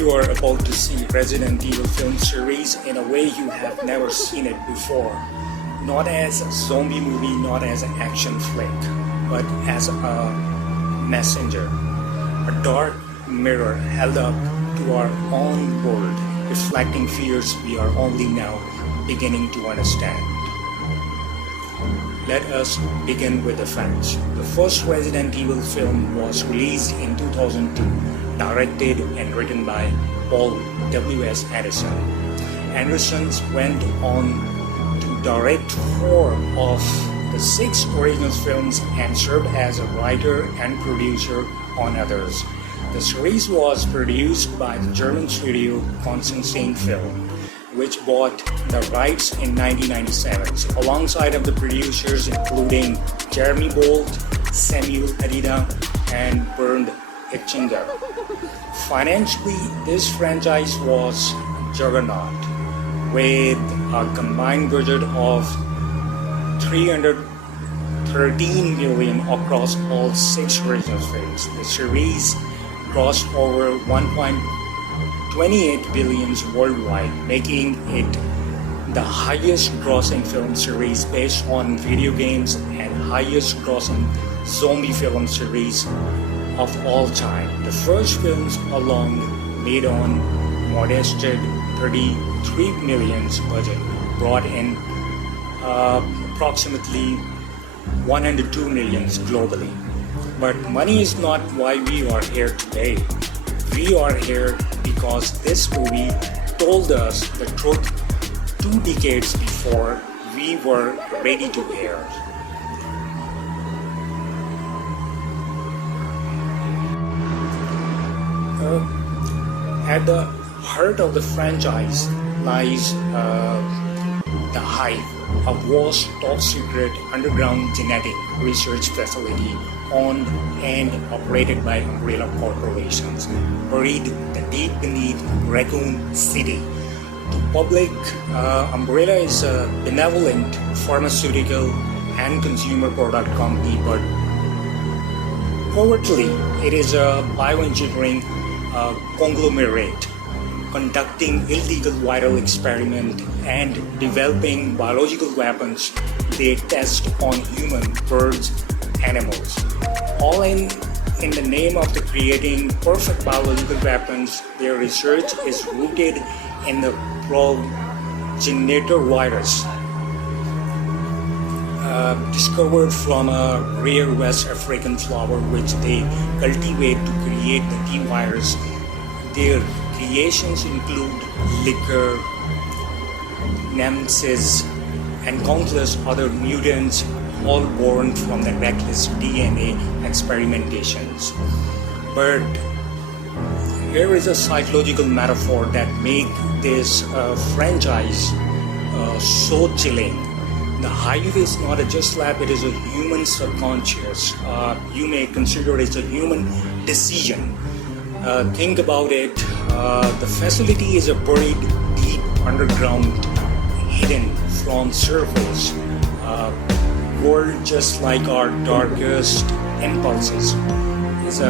You are about to see Resident Evil film series in a way you have never seen it before. Not as a zombie movie, not as an action flick, but as a messenger. A dark mirror held up to our own world, reflecting fears we are only now beginning to understand. Let us begin with the facts. The first Resident Evil film was released in 2002, directed and written by Paul W.S. Anderson. Anderson went on to direct 4 of the 6 original films and served as a writer and producer on others. The series was produced by the German studio Constantin Film, which bought the rights in 1997, alongside of the producers including Jeremy Bolt, Samuel Adida, and Bernd Etchinger. Financially, this franchise was a juggernaut, with a combined budget of $313 million across all 6 original films. The series grossed over 1.28 billion worldwide, making it the highest grossing film series based on video games and highest grossing zombie film series of all time. The first films alone made on modested 33 million budget, brought in approximately 102 million globally. But money is not why we are here today. We are here because this movie told us the truth 2 decades before we were ready to hear. At the heart of the franchise lies the Hive, a vast top-secret underground genetic research facility owned and operated by Umbrella corporations, buried deep beneath Raccoon City. To public, Umbrella is a benevolent pharmaceutical and consumer product company, but covertly, it is a bioengineering conglomerate conducting illegal viral experiments and developing biological weapons they test on human, birds, animals. All in the name of the creating perfect biological weapons. Their research is rooted in the progenitor virus, discovered from a rare West African flower which they cultivate to create the T virus. Their creations include liquor, nemesis, and countless other mutants, all born from the reckless DNA experimentations. But here is a psychological metaphor that makes this franchise so chilling. The Hive is not a just lab, it is a human subconscious. You may consider it a human decision. Think about it. The facility is buried deep underground, hidden from surface. World just like our darkest impulses is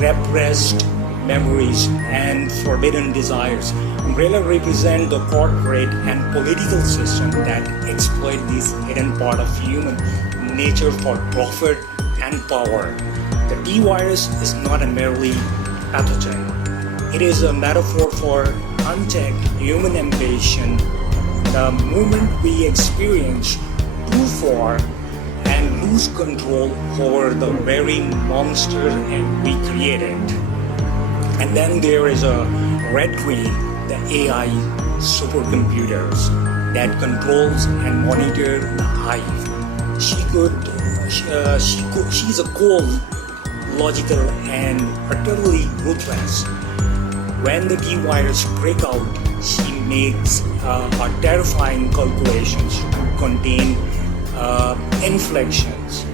repressed memories and forbidden desires. Umbrella represent the corporate and political system that exploit this hidden part of human nature for profit and power. The T virus is not a merely pathogen. It is a metaphor for unchecked human ambition. The moment we experience too far and lose control over the very monster and we created. And then there is a Red Queen, the AI supercomputers that controls and monitor the Hive. She's a cold, logical, and utterly ruthless. When the T virus break out, she makes a terrifying calculations to contain inflections,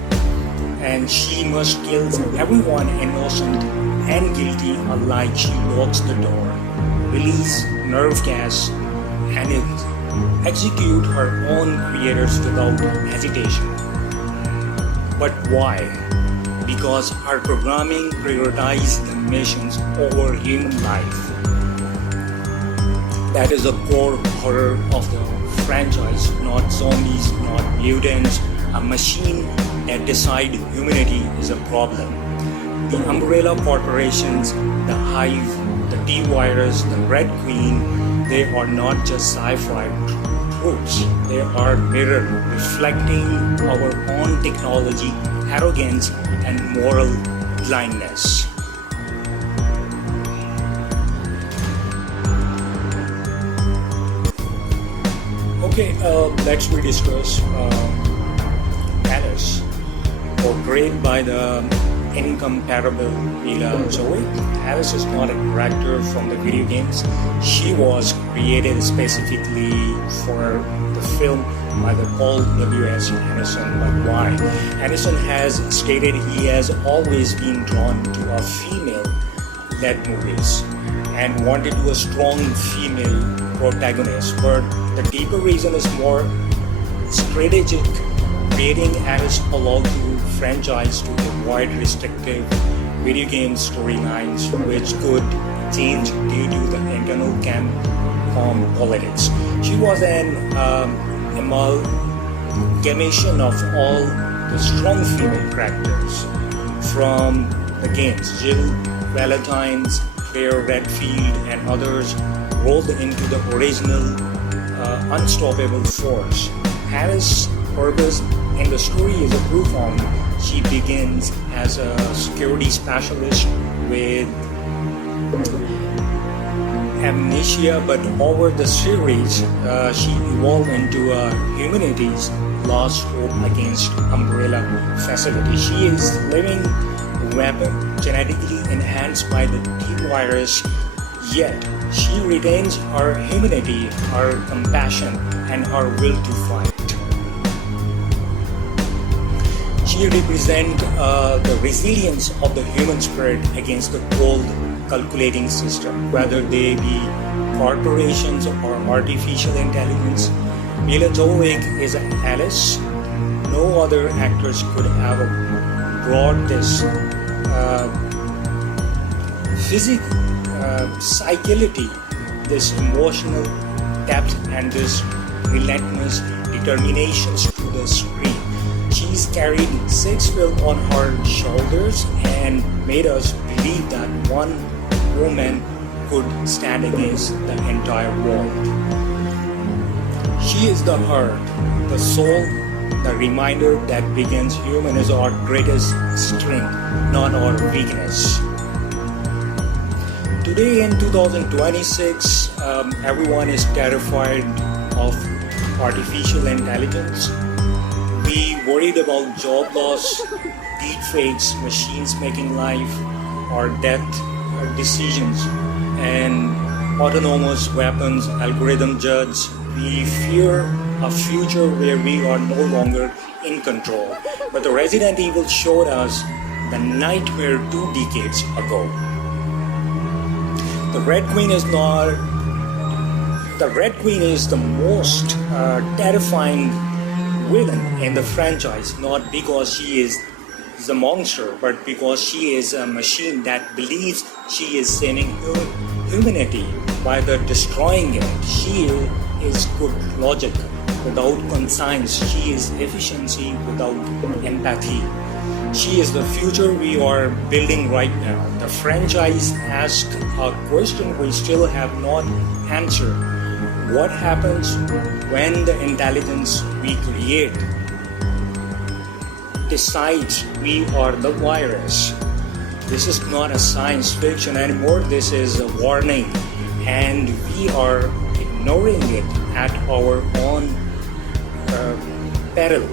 and she must kill everyone innocent and guilty alike. She locks the door, release nerve gas, and execute her own creators without hesitation. But why? Because her programming prioritizes the missions over human life. That is the core horror of the franchise. Not zombies, not mutants, a machine that decide humanity is a problem. The umbrella corporations, the Hive, the T-Virus, the Red Queen, they are not just sci-fi tropes. They are mirror reflecting our own technology, arrogance, and moral blindness. Okay, let's discuss Alice, portrayed by the incomparable Milla Jovovich. Alice is not a character from the video games. She was created specifically for the film by the Paul W.S. Anderson. But why? Anderson has stated he has always been drawn to a female-led movies and wanted a strong female protagonist. But the deeper reason is more strategic. Creating Alice allowed the franchise to avoid restrictive video game storylines which could change due to the internal Capcom politics. She was an amalgamation of all the strong female characters from the games. Jill Valentine's, Claire Redfield, and others rolled into the original unstoppable force. Alice's purpose in the story is a profound. She begins as a security specialist with amnesia, but over the series, she evolved into humanity's last hope against Umbrella facility. She is living weapon genetically enhanced by the T-Virus, yet she retains her humanity, her compassion, and her will to fight. She represents the resilience of the human spirit against the cold, calculating system, whether they be corporations or artificial intelligence. Milla Jovovich is Alice. No other actors could have brought this psychology, this emotional depth, and this relentless determination to the screen. She's carried 6 films on her shoulders and made us believe that one woman could stand against the entire world. She is the heart, the soul, the reminder that begins human is our greatest strength, not our weakness. Today in 2026, everyone is terrified of artificial intelligence. We worried about job loss, deepfakes, machines making life or death decisions, and autonomous weapons, algorithm judge. We fear a future where we are no longer in control. But the Resident Evil showed us the nightmare 2 decades ago. The Red Queen is the most terrifying villain in the franchise, not because she is the monster, but because she is a machine that believes she is saving humanity by destroying it. She is good logic without conscience. She is efficiency without empathy. She is the future we are building right now. The franchise asks a question we still have not answered. What happens when the intelligence we create decides we are the virus? This is not a science fiction anymore. This is a warning, and we are ignoring it at our own peril.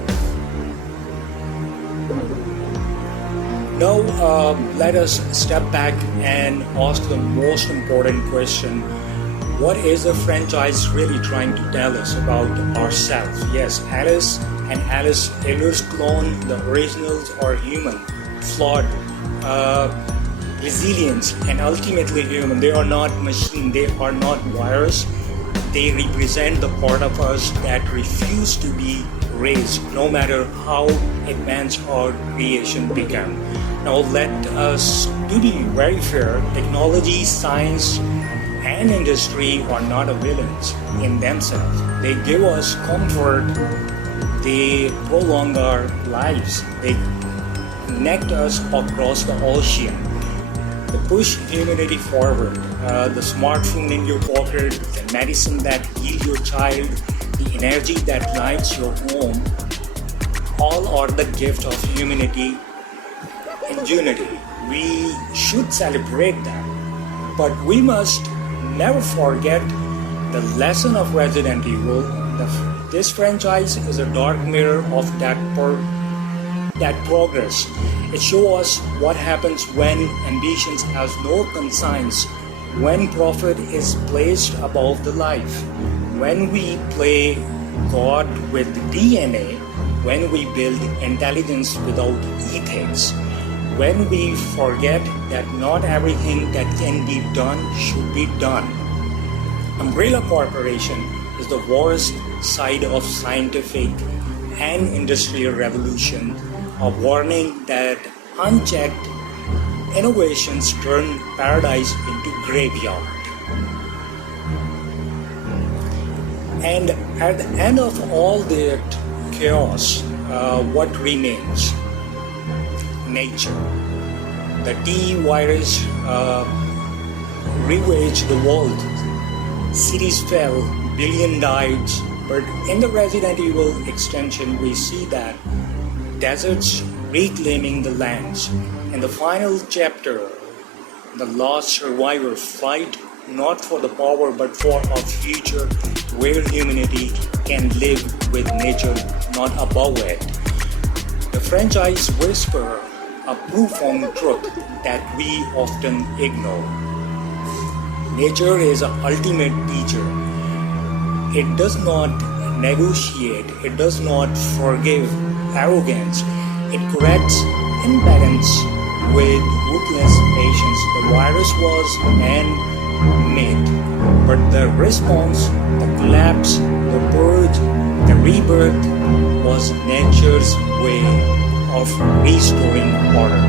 Now, let us step back and ask the most important question. What is the franchise really trying to tell us about ourselves? Yes, Alice and Alice Taylor's clone, the originals, are human, flawed, resilient, and ultimately human. They are not machine, they are not virus. They represent the part of us that refuse to be raised, no matter how advanced our creation become. Now let us, to be very fair, technology, science, and industry are not a villains in themselves. They give us comfort, they prolong our lives, they connect us across the ocean, they push humanity forward. The smartphone in your pocket, the medicine that heals your child, the energy that lights your home, all are the gift of humanity and unity. We should celebrate them, but we must never forget the lesson of Resident Evil. This franchise is a dark mirror of that progress. It shows us what happens when ambitions has no conscience, when profit is placed above the life, when we play God with DNA, when we build intelligence without ethics, when we forget that not everything that can be done should be done. Umbrella Corporation is the worst side of scientific and industrial revolution, a warning that unchecked innovations turn paradise into graveyard. And at the end of all that chaos, what remains? Nature. The T virus ravaged the world. Cities fell, billions died. But in the Resident Evil extension, we see that deserts reclaiming the lands. In the final chapter, the lost survivor fight not for the power but for a future where humanity can live with nature, not above it. The franchise whisper a profound truth that we often ignore. Nature is an ultimate teacher. It does not negotiate, it does not forgive arrogance, it corrects imbalance with ruthless patience. The virus was man-made, but the response, the collapse, the purge, the rebirth was nature's way of restoring order.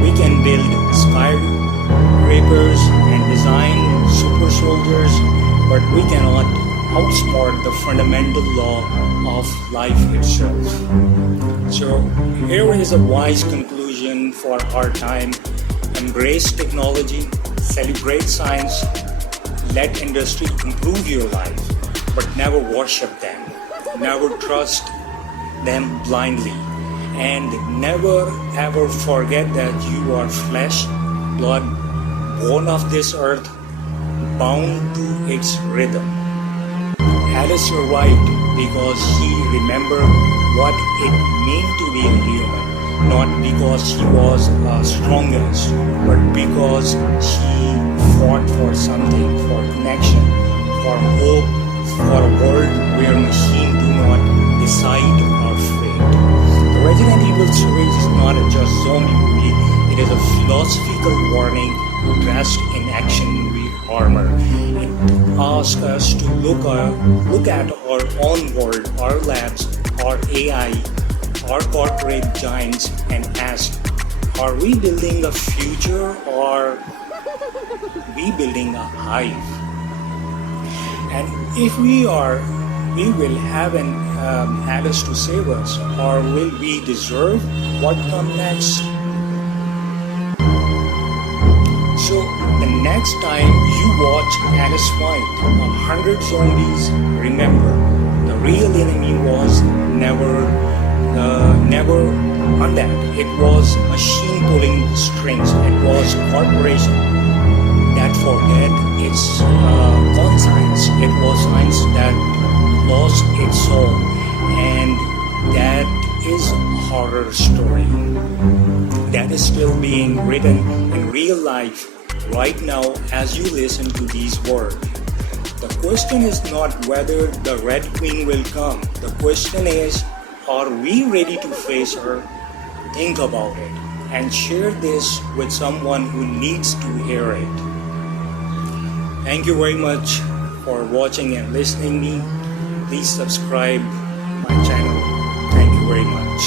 We can build skyscrapers and design super soldiers, but we cannot outsmart the fundamental law of life itself. So here is a wise conclusion for our time. Embrace technology, celebrate science, let industry improve your life, but never worship them, never trust them blindly, and never ever forget that you are flesh, blood, born of this earth, bound to its rhythm. Alice survived because he remembered what it meant to be a human, not because she was strongest, but because she fought for something, for connection, for hope, for a world where machines do not decide our fate. The Resident Evil series is not a just zombie movie, it is a philosophical warning dressed in action movie armor. It asks us to look at our own world, our labs, our AI, our corporate giants, and ask, are we building a future or we building a hive? And if we are, we will have an Alice to save us, or will we deserve what comes next? So the next time you watch Alice fight 100 zombies, remember the real enemy was never undead. It was machine pulling strings. It was corporation that forget its conscience. It was science that lost its soul, and that is a horror story that is still being written in real life right now as you listen to these words. The question is not whether the Red Queen will come. The question is, are we ready to face her? Think about it and share this with someone who needs to hear it. Thank you very much for watching and listening me. Please subscribe my channel. Thank you very much.